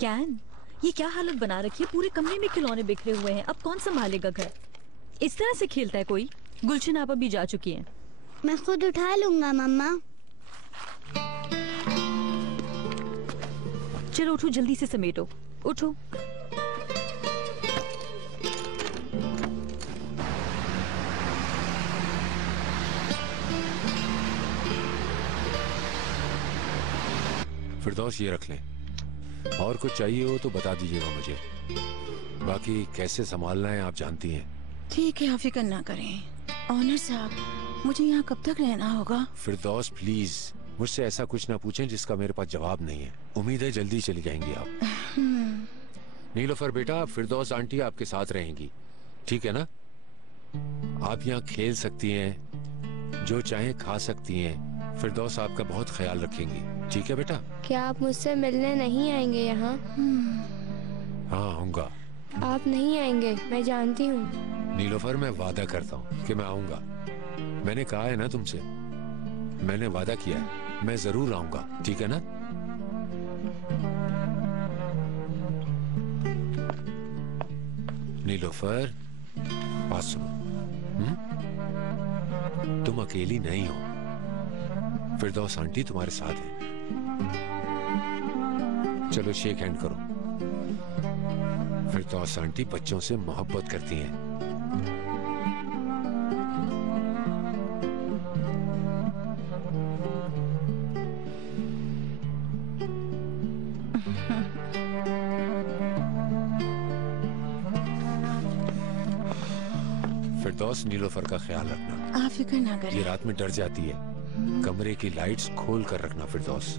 Can, ये क्या हालत बना रखी है? पूरे कमरे में खिलौने बिखरे हुए हैं। अब कौन संभालेगा घर? इस तरह से खेलता है कोई? गुलशन आप अभी जा चुकी हैं। मैं खुद उठा लूंगा मम्मा। चलो उठो, जल्दी से समेटो, उठो। फिरदौस ये रख लें, और कुछ चाहिए हो तो बता दीजिएगा मुझे, बाकी कैसे संभालना है आप जानती हैं। ठीक है, आप फिक्र ना करें। ऑनर साहब, मुझे यहाँ कब तक रहना होगा? फिरदौस प्लीज मुझसे ऐसा कुछ ना पूछें जिसका मेरे पास जवाब नहीं है। उम्मीद है जल्दी चली जाएंगी आप। नीलोफर बेटा, फिरदौस आंटी आपके साथ रहेंगी, ठीक है ना? आप यहाँ खेल सकती हैं, जो चाहे खा सकती हैं। फिरदौस आपका बहुत ख्याल रखेंगी, ठीक है बेटा? क्या आप मुझसे मिलने नहीं आएंगे यहाँ? हाँ आऊंगा। आप नहीं आएंगे, मैं जानती हूँ। नीलोफर, मैं वादा करता हूँ कि मैं आऊंगा। मैंने कहा है ना तुमसे, मैंने वादा किया है, मैं जरूर आऊंगा, ठीक है ना? नीलोफर बात सुनो, तुम अकेली नहीं हो, फिरदौस आंटी तुम्हारे साथ है। चलो शेक हैंड करो। फिरदौस आंटी बच्चों से मोहब्बत करती हैं। फिरदौस, नीलोफर का ख्याल रखना। आप फिक्र ना करें। ये रात में डर जाती है, कमरे की लाइट्स खोल कर रखना फिरदौस।